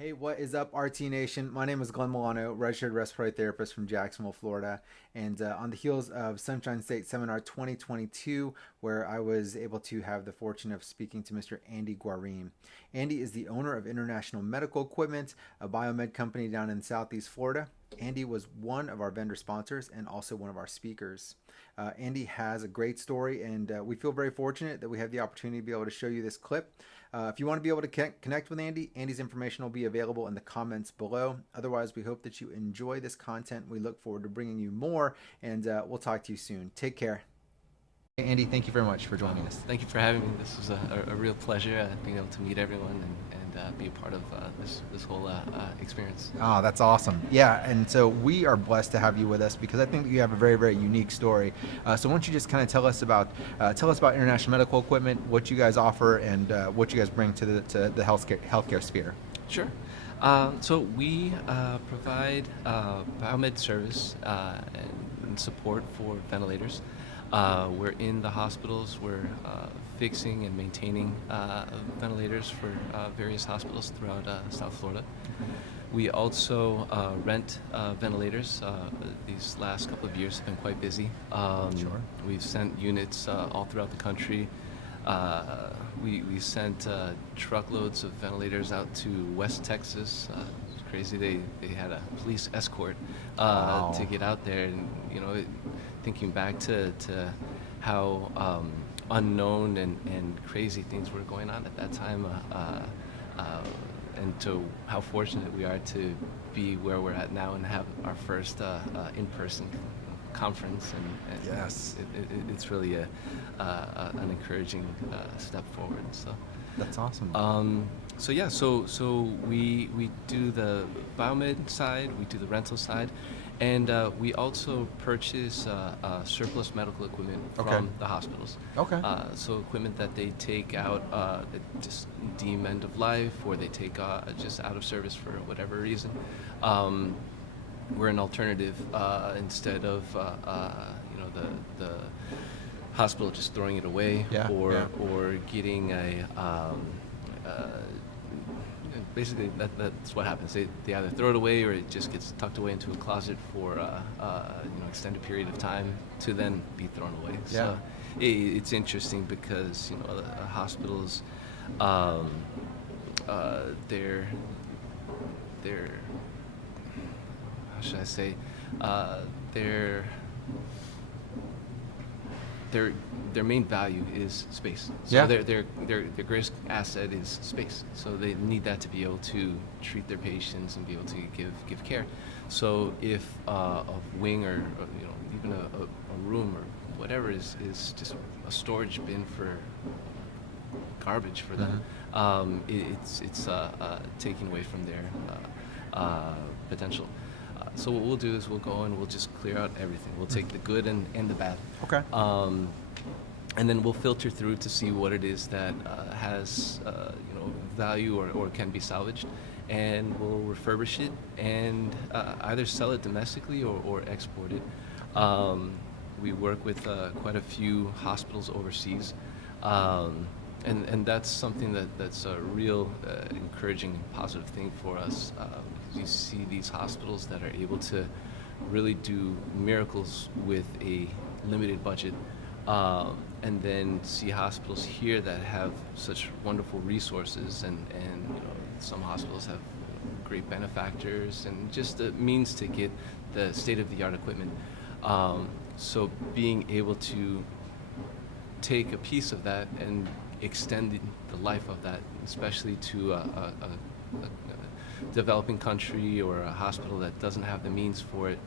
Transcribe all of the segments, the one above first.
Hey, what is up, RT Nation? My name is Glenn Milano, registered respiratory therapist from Jacksonville, Florida. And on the heels of Sunshine State Seminar 2022, where I was able to have the fortune of speaking to Mr. Andy Guarin. Andy is the owner of International Medical Equipment, a biomed company down in Southeast Florida. Andy was one of our vendor sponsors and also one of our speakers. Andy has a great story, and we feel very fortunate that we have the opportunity to be able to show you this clip. If you want to be able to connect with Andy, Andy's information will be available in the comments below. Otherwise, we hope that you enjoy this content. We look forward to bringing you more, and we'll talk to you soon. Take care. Andy, thank you very much for joining us. Thank you for having me. This was a real pleasure being able to meet everyone and be a part of this whole experience. Oh, that's awesome. Yeah, and so we are blessed to have you with us because I think you have a very, very unique story. So why don't you just kind of tell us about International Medical Equipment, what you guys offer, and what you guys bring to the healthcare sphere. Sure. So we provide biomed service and support for ventilators. We're in the hospitals. We're fixing and maintaining ventilators for various hospitals throughout South Florida. We also rent ventilators. These last couple of years have been quite busy. Sure. We've sent units all throughout the country. We sent truckloads of ventilators out to West Texas. It's crazy. They had a police escort Wow. to get out there, and thinking back to how unknown and crazy things were going on at that time, and to how fortunate we are to be where we're at now and have our first in-person conference, and Yes. it's really an encouraging step forward. So That's awesome. so we do the biomed side, we do the rental side, and we also purchase surplus medical equipment Okay. from the hospitals. Okay. So equipment that they take out, that just deem end of life, or they take just out of service for whatever reason. We're an alternative instead of the hospital just throwing it away, Yeah, or yeah. or getting basically that's what happens. They either throw it away or it just gets tucked away into a closet for extended period of time to then be thrown away. Yeah. So it's interesting because hospitals, they're how should I say, their their main value is space. So Yeah. their greatest asset is space. So they need that to be able to treat their patients and be able to give care. So if a wing or even a room or whatever is just a storage bin for garbage for them, it's taking away from their potential. So what we'll do is we'll go and we'll just clear out everything. We'll take the good and the bad. Okay. And then we'll filter through to see what it is that has value or can be salvaged, and we'll refurbish it and either sell it domestically or export it. We work with quite a few hospitals overseas. And that's something that's a real encouraging and positive thing for us, because you see these hospitals that are able to really do miracles with a limited budget, and then see hospitals here that have such wonderful resources, and some hospitals have great benefactors and just the means to get the state-of-the-art equipment. So being able to take a piece of that and extend the life of that, especially to a developing country or a hospital that doesn't have the means for it,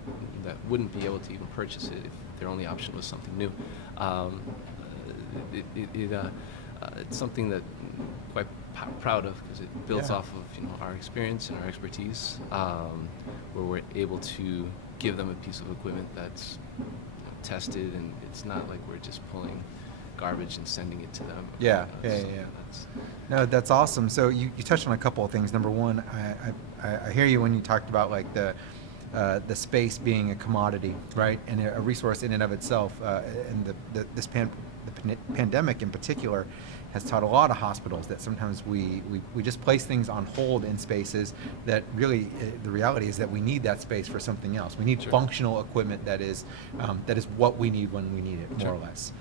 that wouldn't be able to even purchase it if their only option was something new. It's something that I'm quite proud of, because it builds Yeah. off of our experience and our expertise, where we're able to give them a piece of equipment that's tested, and it's not like we're just pulling garbage and sending it to them. Yeah, So yeah. that's- No, that's awesome. So you touched on a couple of things. Number one, I hear you when you talked about like the space being a commodity, right, and a resource in and of itself. And the pandemic in particular has taught a lot of hospitals that sometimes we just place things on hold in spaces that really, the reality is that we need that space for something else. We need Sure. functional equipment that is what we need when we need it, more Sure. or less.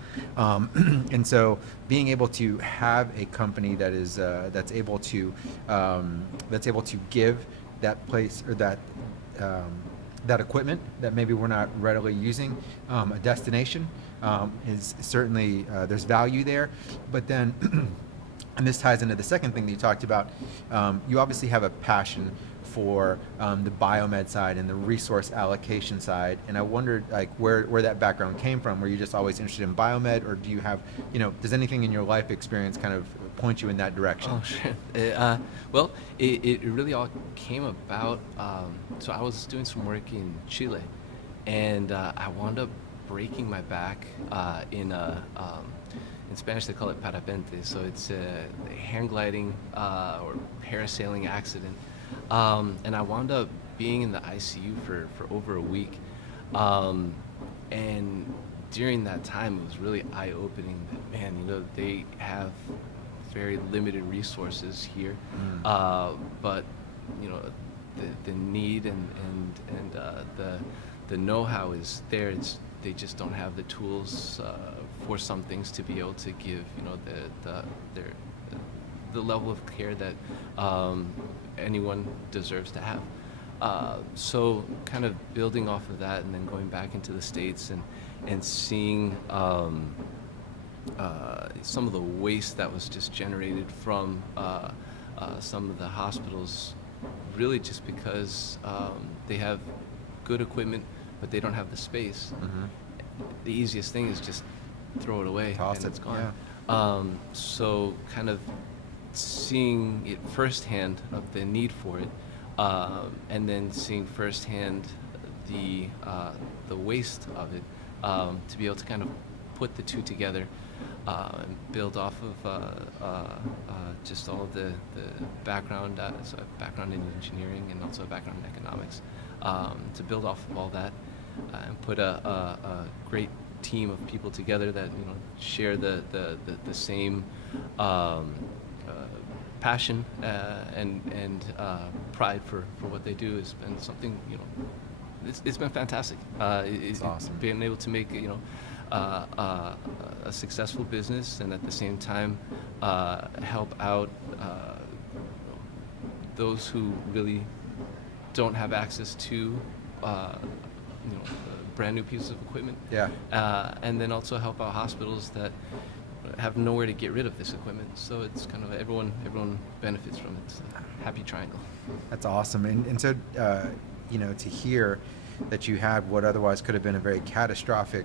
And so being able to have a company that is that's able to give that place or um, that equipment that maybe we're not readily using, a destination, is certainly, there's value there. But then, and this ties into the second thing that you talked about, you obviously have a passion for the biomed side and the resource allocation side, and I wondered like where that background came from. Were you just always interested in biomed, or do you have, does anything in your life experience kind of point you in that direction? Oh, sure. Well, it really all came about. So I was doing some work in Chile, and I wound up breaking my back in Spanish they call it parapente. So it's a hang gliding or parasailing accident, and I wound up being in the ICU for over a week. Um, and during that time, it was really eye opening that, man, they have very limited resources here, Mm. but the need and the know-how is there. They just don't have the tools for some things to be able to give the level of care that anyone deserves to have. So kind of building off of that, and then going back into the States and seeing some of the waste that was just generated from some of the hospitals, really just because they have good equipment, but they don't have the space. Mm-hmm. The easiest thing is just throw it away Toss and it, it's gone. yeah. So kind of seeing it firsthand of the need for it, and then seeing firsthand the waste of it, to be able to kind of put the two together, and build off of just all of the background, so I have background in engineering and also a background in economics, to build off of all that, and put a great team of people together that share the same passion and pride for what they do has been something it's been fantastic. It's awesome. Being able to make a successful business, and at the same time help out those who really don't have access to brand new pieces of equipment. Yeah. And then also help out hospitals that have nowhere to get rid of this equipment. So it's kind of everyone benefits from it. It's a happy triangle. That's awesome. And so, to hear that you had what otherwise could have been a very catastrophic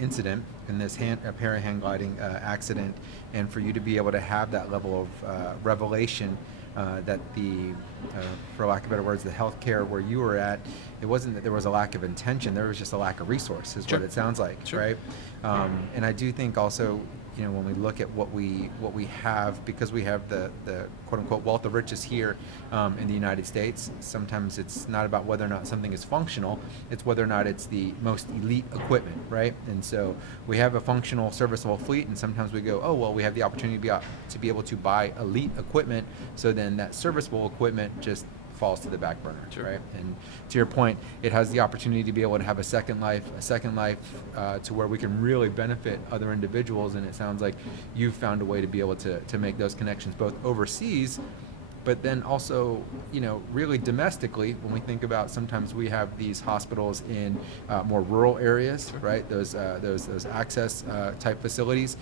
incident in this para hang gliding accident, and for you to be able to have that level of revelation, that for lack of better words, the healthcare where you were at, it wasn't that there was a lack of intention, there was just a lack of resource, is Sure. what it sounds like, Sure. right? And I do think also, when we look at what we have, because we have the quote unquote wealth of riches here in the United States, sometimes it's not about whether or not something is functional, it's whether or not it's the most elite equipment, right? And so we have a functional, serviceable fleet, and sometimes we go, oh, well, we have the opportunity to be able to buy elite equipment, so then that serviceable equipment just falls to the back burner, Sure. right? And to your point, it has the opportunity to be able to have a second life to where we can really benefit other individuals. And it sounds like you've found a way to be able to make those connections both overseas, but then also, really domestically. When we think about, sometimes we have these hospitals in more rural areas, right? Those access type facilities,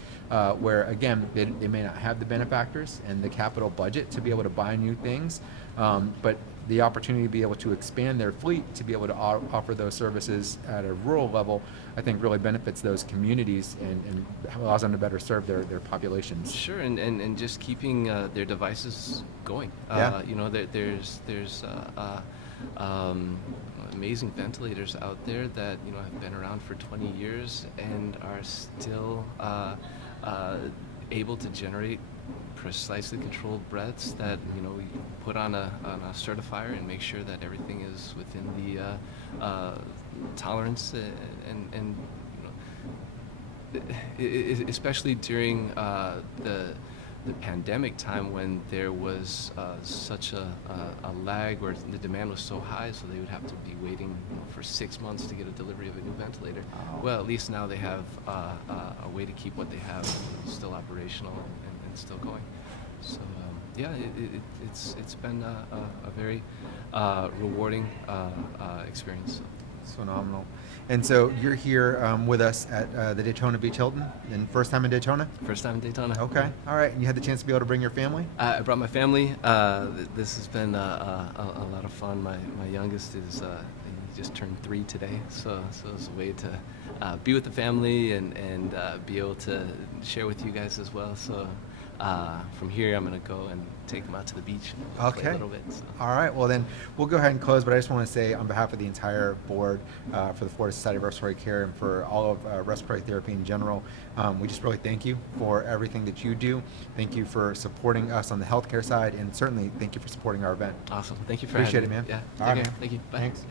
where again, they may not have the benefactors and the capital budget to be able to buy new things, but the opportunity to be able to expand their fleet to be able to offer those services at a rural level, I think really benefits those communities and allows them to better serve their populations. Sure, and just keeping their devices going. Yeah. There's amazing ventilators out there that have been around for 20 years and are still able to generate precisely controlled breaths that we put on a certifier and make sure that everything is within the tolerance and especially during the pandemic time when there was such a lag where the demand was so high, so they would have to be waiting, for 6 months to get a delivery of a new ventilator. Oh. Well, at least now they have a way to keep what they have still operational and still going. So yeah, it's been a very rewarding experience. It's phenomenal. And so you're here with us at the Daytona Beach Hilton, and first time in Daytona? First time in Daytona. Okay, all right. And you had the chance to be able to bring your family? I brought my family. This has been a lot of fun. My youngest is he just turned 3 today, so it's a way to be with the family and be able to share with you guys as well. So from here, I'm gonna go and take them out to the beach and play a little bit. So. All right. Well, then we'll go ahead and close. But I just want to say, on behalf of the entire board for the Florida Society of Respiratory Care and for all of respiratory therapy in general, we just really thank you for everything that you do. Thank you for supporting us on the healthcare side, and certainly thank you for supporting our event. Awesome. Thank you for Appreciate having it, me. man. Yeah. All Take right, care. man. Thank you. Bye. Thanks.